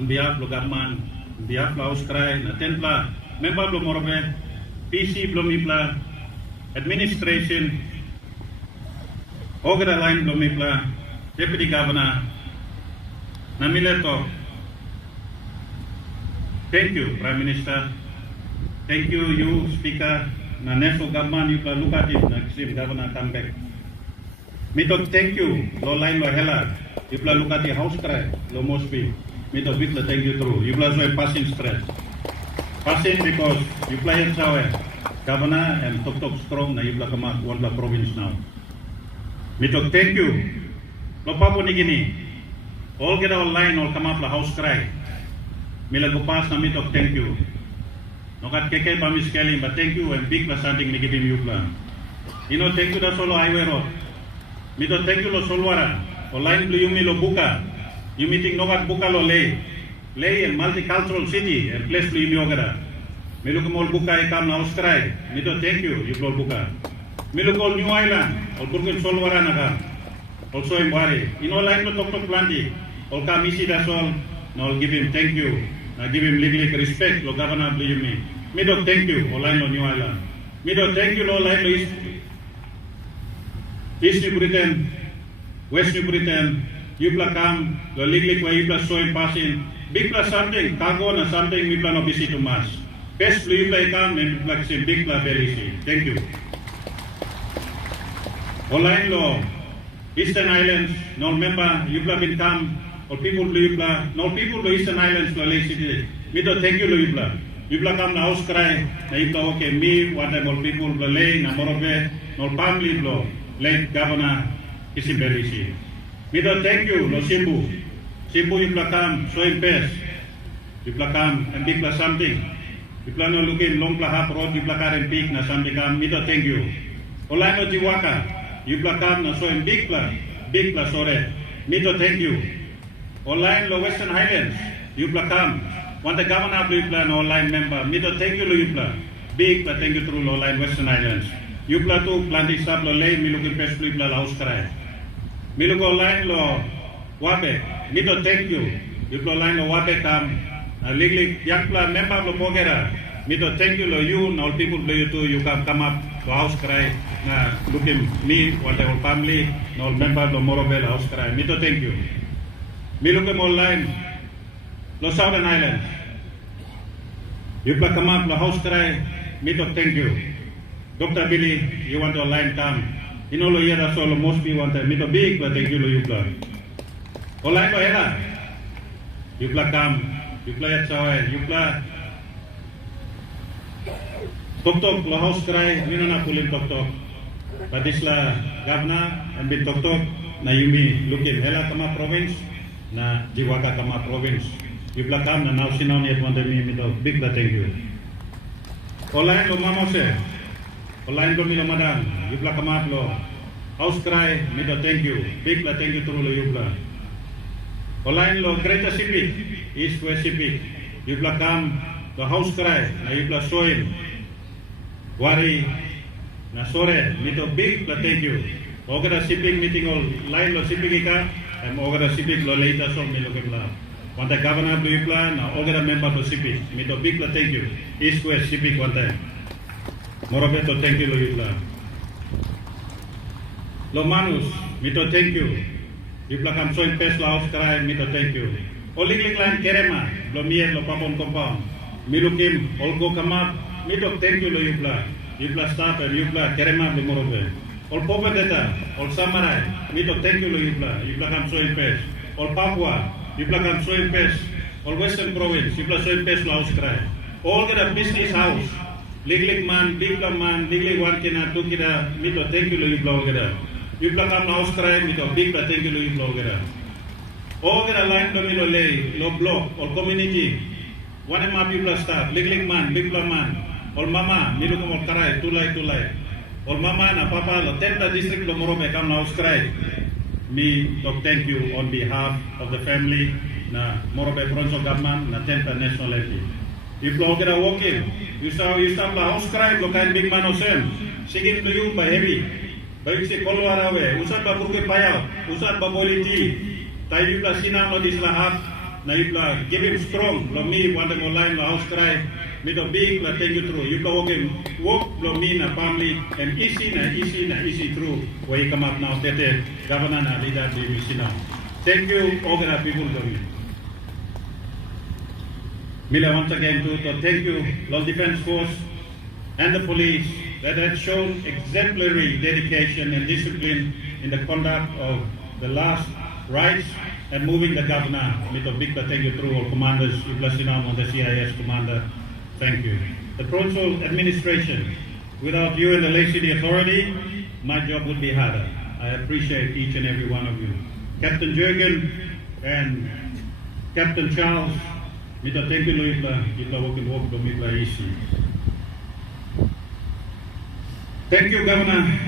on behalf of government, on behalf of Auskrai, na tenpla, member of Morobe, PC Blomipla, administration, Ogada Line Blomipla, Deputy Governor, Namileto. Thank you, Prime Minister. Thank you, you Speaker, na national government, you look at it, na Executive Governor come back. Mito thank you, lo line lo hela, you look at the house cry, lo Mosby. Mito big thank you through. You so passing stress. Passing because you play it so Governor and Tok strong na you come out one province now. Mito thank you. Lo papo ni gini. All get online, all come up la house cry. Mila go pass na mito thank you. Nokat keke pa miskeling, but thank you and big la something ni gibim you plan. You know thank you da solo highway road. Mito thank you lo solwara. Online blue yumi lo buka. You meeting nogat buka lo lay and multicultural city and place blue yumi ogara. Milu ko mol buka ikam na Auskrai. Mito thank you lo buka. Milu ko New Island. Ol burkin solwara na ka. Also in Bari. You know line lo tok planti. Ol ka misi da sol. No give him thank you. Na give him legal respect lo governor blue yumi. Mito thank you. Ol line lo New Island. Mito thank you lo line lo East New Britain, West New Britain, Yupla come, the legal way Yupla showing passing, big plus something, cargo na something, Yupla no busy to mass. Best Yupla come and Yupla say big plus very easy. Thank you. Online law, Eastern Islands, no member, Yupla bin come, or people Yupla, no people to Eastern Islands, no lay city. Mito thank you Yupla. Yupla come na house cry, na Yupla okay, me, what all people, lay, na Morobe, no family law. Late Governor Isiberisi. Mito thank you, lo Simbu. Simbu you plakam, so impes. You plakam and big plus something. You plan on looking long plahap road, you plakar and big na something kam. Mito thank you. Olano Jiwaka, you plakam na so in big plus ore. Mito thank you. Online lo Western Highlands, you plakam. Want the governor of you plan online member. Mito thank you lo you plan. Big plus thank you through lo line Western Highlands. Yupla tu planti sab lo lay milukin peslu yupla la Auskrai. Miluko line lo wabe. Mito thank you. Yupla line lo wabe tam. Ligli yakpla member lo pogera. Mito thank you lo you na all people lo you too. You can come up to Auskrai. Na looking me what the whole family na all member lo Morobe la Auskrai. Mito thank you. Milukin mo line lo Southern Islands. Yupla come up lo Auskrai. Mito thank you. Dr. Billy, you want to line come. You know, lo yada solo most people want to meet a big, but thank you, lo you plan. Online lo era. You plan come. You play at Sawa. You play. Tok lo house cry. You know na pulin tok. But this la governor and bin tok na yumi looking hela kama province na Jiwaka kama province. You plan come na now sinaw ni at want to meet a big, but thank you. Online lo mama se. Online ko nila madam, yupla kamat lo. House cry, mito thank you. Big la thank you through lo yupla. Online lo Greater Sipik, East West Sipik. Yupla kam lo house cry, na yupla soil. Wari, na sore, mito big la thank you. Ogada Sipik meeting all line lo Sipik ika, and ogada Sipik lo leita so milo kemla. Wanta governor lo yupla, na ogada member lo Sipik. Mito big la thank you. East West Sipik wanta. Morobeto thank you lo yupla. Lo Manus, mito thank you. Yupla kam so impes la Auskrai, mito thank you. Oliglik line Kerema, lo mien lo papon compound. Milukim, olgo kamat, mito thank you lo yupla. Yupla staff and yupla Kerema lo Morobe. Ol Popeteta, ol Samarai, mito thank you lo yupla. Yupla kam so impes. Ol Papua, yupla kam so impes. Ol Western Province, yupla so impes lo Auskrai. All get a business house. Liglig man, liglig one kina, two kina, mito thank you lo yupla ogera. Yupla kam na Auskrai, mito big la thank you lo yupla ogera. Ogera line lo milo lay, lo block, or community. One ma yupla staff, liglig man, or mama, milo kam or karay, tulay. Or mama na papa lo 10th district lo Morobe kam na Auskrai. Me to thank you on behalf of the family na Morobe Provincial Government na 10th national level. If lo get a walk in, you saw la house cry, lo kain big man osen. Sigin to you by heavy. Baik si kolwarawe, usat ba burke payaw, usat ba boliti. Tayo la sina no dis lahap, na yupla give him strong lo mi wanda mo line lo house cry mito big la thank you through yupla walk lo mi na family and easy through where you come up now tete governor na leader di misina. Thank you all the people lo mi. Mila once again to thank you Law Defense Force and the police that had shown exemplary dedication and discipline in the conduct of the last rites and moving the governor. Mito big thank you through all commanders, Iblasinamo, the CIS commander. Thank you. The provincial administration, without you and the Lake City Authority, my job would be harder. I appreciate each and every one of you. Captain Jurgen and Captain Charles, mito thank you Luitla, itla walk mitla isi. Thank you Governor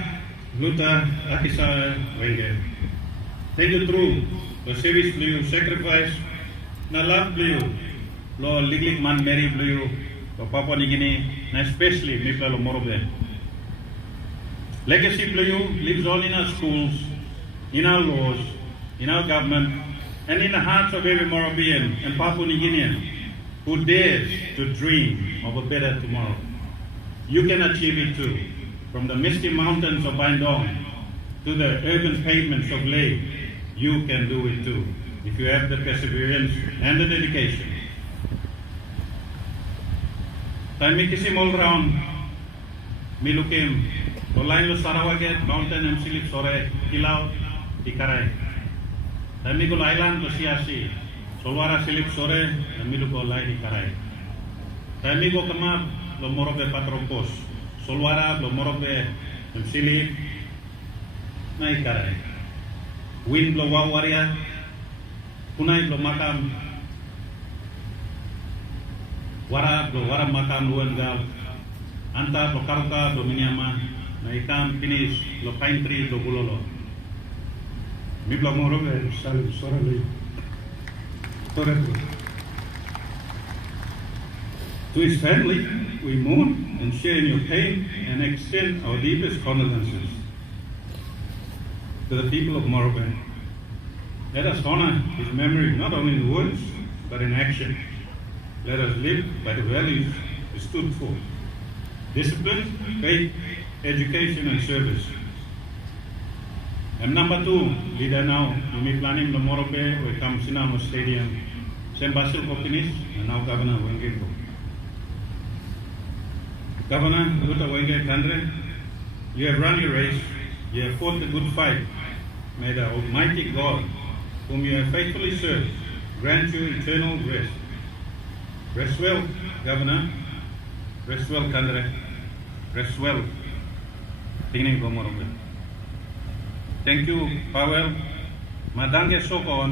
Luta Akisa Wenge. Thank you through the service blue sacrifice na love blue lo liglik man Mary blue lo Papua New Guinea na especially mitla lo Morobe. Legacy blue lives on in our schools, in our laws, in our government, and in the hearts of every Morobean and Papua New Guinean who dares to dream of a better tomorrow. You can achieve it too. From the misty mountains of Bandung to the urban pavements of Leh, you can do it too, if you have the perseverance and the dedication. Taimi kisim all round, milukim, olain lo Sarawaget, mountain and silip sore, kilau, ikarai. Taimi ko island lo siasi, solwara silip sore, miluko olai ikarai. Taimi ko kamap, lo Morobe Patrompos, solwara lo Morobe silip, na ikarai. Wind lo wawaria, kunai lo makam, wara makam luan gal, anta lo karuka lo miniama, na ikam pinis lo pine tree lo bulolo. Mibla Morobe salim sorali, toretu. To his family, we mourn and share in your pain and extend our deepest condolences. To the people of Morobe, let us honor his memory not only in words, but in action. Let us live by the values he stood for: discipline, faith, education, and service. And number two, leader now, Yumi Planim Morobe, we come Sinamo Stadium, Sembasil Kokinis, and now Governor Wenge. Governor Luta Wenge Kandre, you have run your race, you have fought the good fight. May the Almighty God, whom you have faithfully served, grant you eternal rest. Rest well, Governor. Rest well, Kandre. Rest well. Thank you, Pavel. Madange Soko